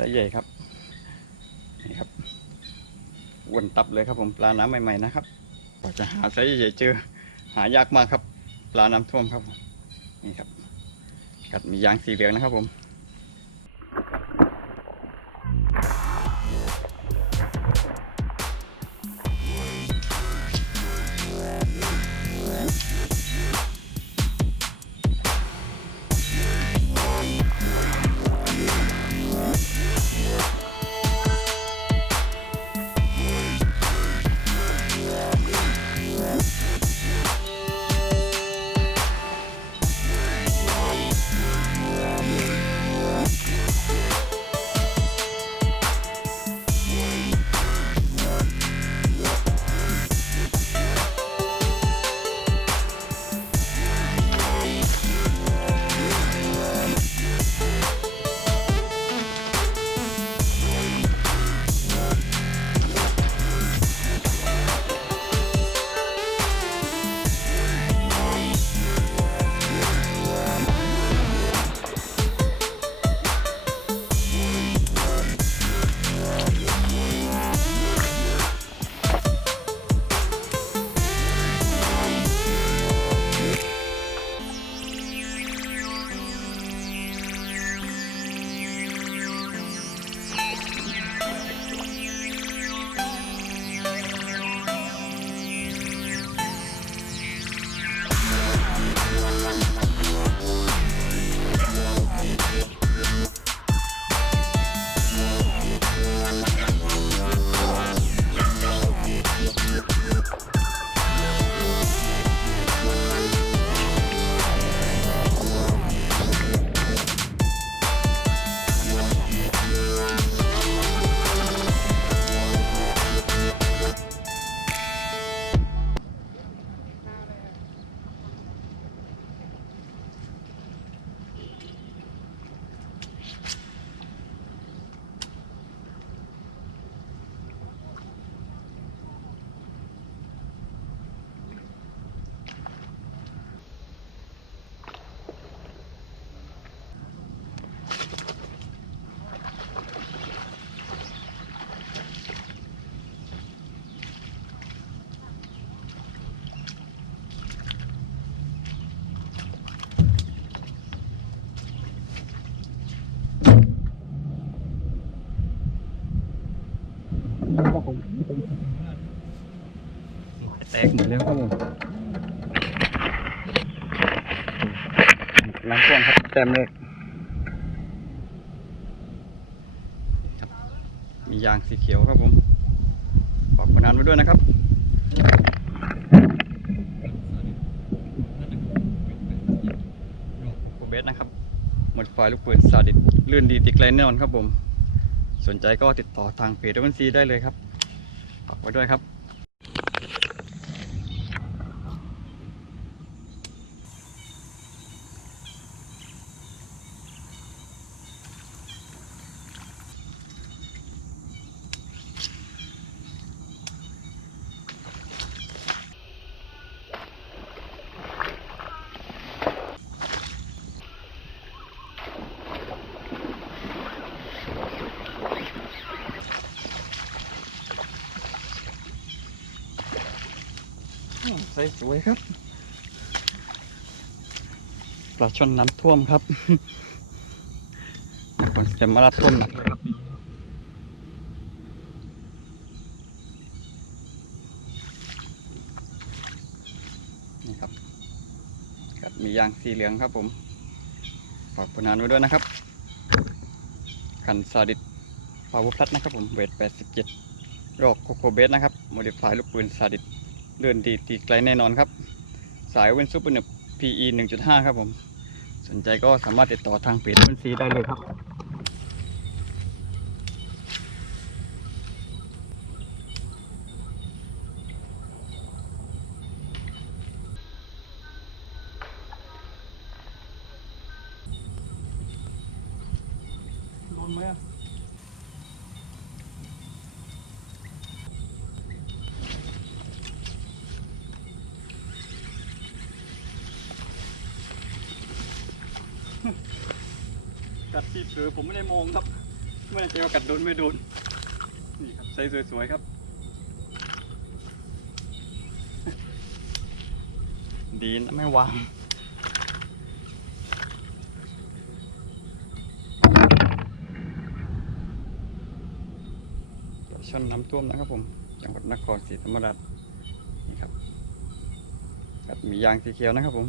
ไซส์ใหญ่ครับนี่ครับวนตับเลยครับผมปลาน้ำใหม่ๆนะครับกว่าจะหาไซส์ใหญ่เจอ หายากมากครับ ปลาน้ำท่วมครับนี่ครับกัดมียางสีเหลืองนะครับผม แตกหมดแล้วครับผมน้ำท่วมครับเต็มเลยมียางสีเขียวครับผมฝากผลงานไว้ด้วยนะครับโคเบสนะครับหมดไฟลูกปืนซาดิสลื่นดีติดไกลแน่นอนครับผม สนใจก็ติดต่อทางเพจดับเบิลซีได้เลยครับฝากไว้ด้วยครับ ใส่สวยครับปลาช่อนน้ำท่วมครับนครศรีธรรมราชท่วมหนักครับนี่ครับครับมียางสีเหลืองครับผมฝากผลงานไว้ด้วยนะครับคันซาดิสพาวเวอร์พลัสนะครับผมเวท 87 รอกโคโคเบสนะครับ โมดิฟายลูกปืนซาดิส เลื่อนดีตีไกลแน่นอนครับ สายเว้นซูเปอร์เนบ PE 1.5 ครับผม สนใจก็สามารถติดต่อทางเพจเว้นซีได้เลยครับ โดนไหมอะ กัด ที่เสือผมไม่ได้มองครับ ไม่แน่ใจว่ากัดโดนไม่โดน นี่ครับไซส์สวยๆครับ ดีนะไม่วางช่อนน้ำท่วมนะครับผมจังหวัดนครศรีธรรมราชนี่ครับครับมียางสีเขียวนะครับผม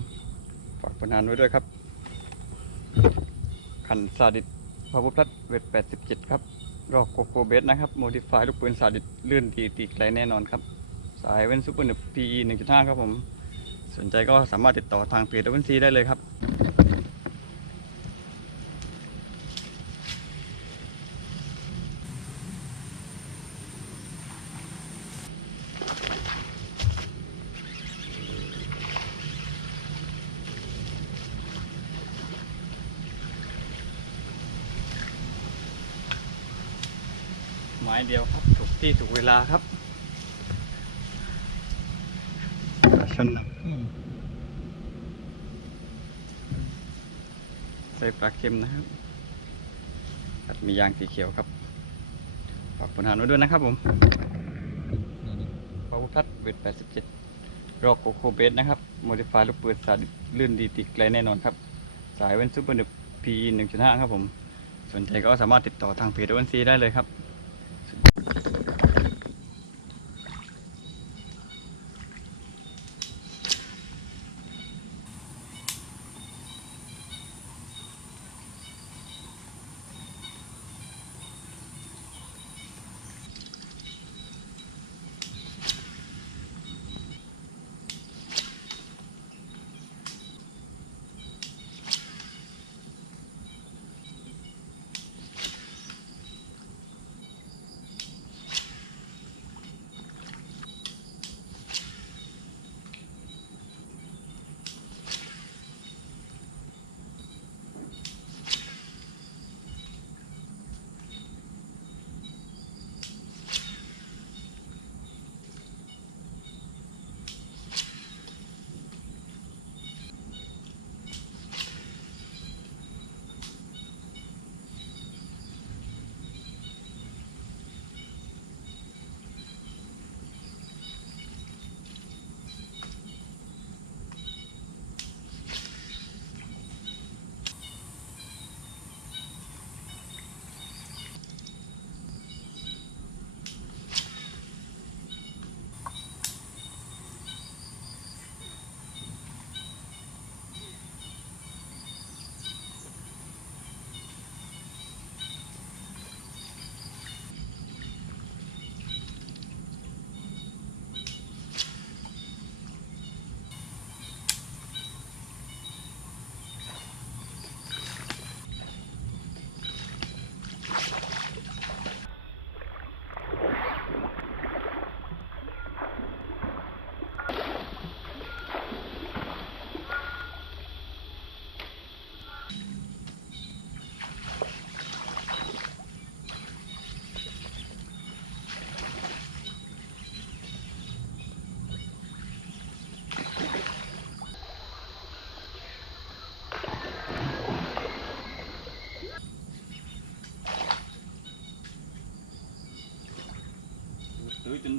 ฝากผลงานไว้ด้วยครับ ขันซาดิสพาวุพลัดเวท87ครับรอกโกโกเบสนะครับโมดิฟายลูกปืนซาดิสลื่นดีตีไกลแน่นอนครับ สายเว้นซูเปอร์หนึ่งจุดห้าครับผม สนใจก็สามารถติดต่อทางเพจเว้นซีได้เลยครับ ไม้เดียวครับ ถูกที่ถูกเวลาครับชนนับใส่ปลาเค็มนะครับครับมียางสีเขียวครับฝากผลงานไว้ด้วยนะครับผมปาวุพัดเวท87 รอกโคโคเบสนะครับ โมดิฟายลูกปืนสาดิตลื่นดีติดไกลแน่นอนครับ สายเว้นซูเปอร์หนึบ PE 1.5 ครับผม สนใจก็สามารถติดต่อทางเพจเว้นซีได้เลยครับ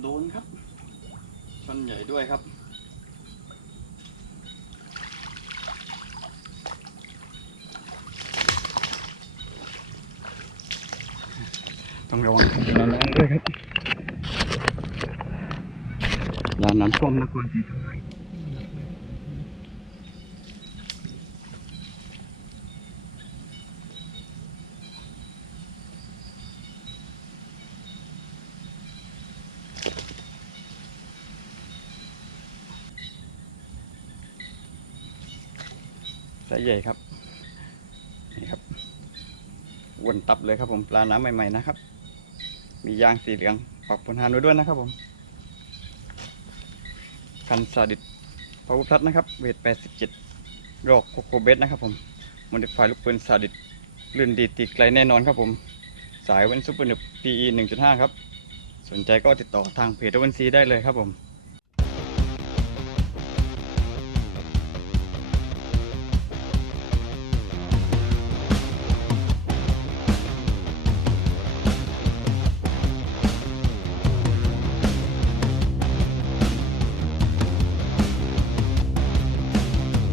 โดนครับช่อนใหญ่ด้วยครับ ต้องระวังน้ำแรงด้วยครับยามน้ำท่วมนครศรีธรรมราช ไซส์ใหญ่ครับนี่ครับวนตับเลยครับผมปลาน้ำใหม่ๆนะครับ มียางสีเหลืองฝากผลงานไว้ด้วยนะครับผมคันซาดิสพาวเวอร์พลัสนะครับเวท 87รอกโคโคเบสนะครับผมม o ดิฟายลูกปืนซาดิสลื่นดีตีไกลแน่นอนครับผม สายเว้นซูเปอร์หนึบ PE 1.5 ครับ สนใจก็ติดต่อทางเพจเวนซีได้เลยครับผม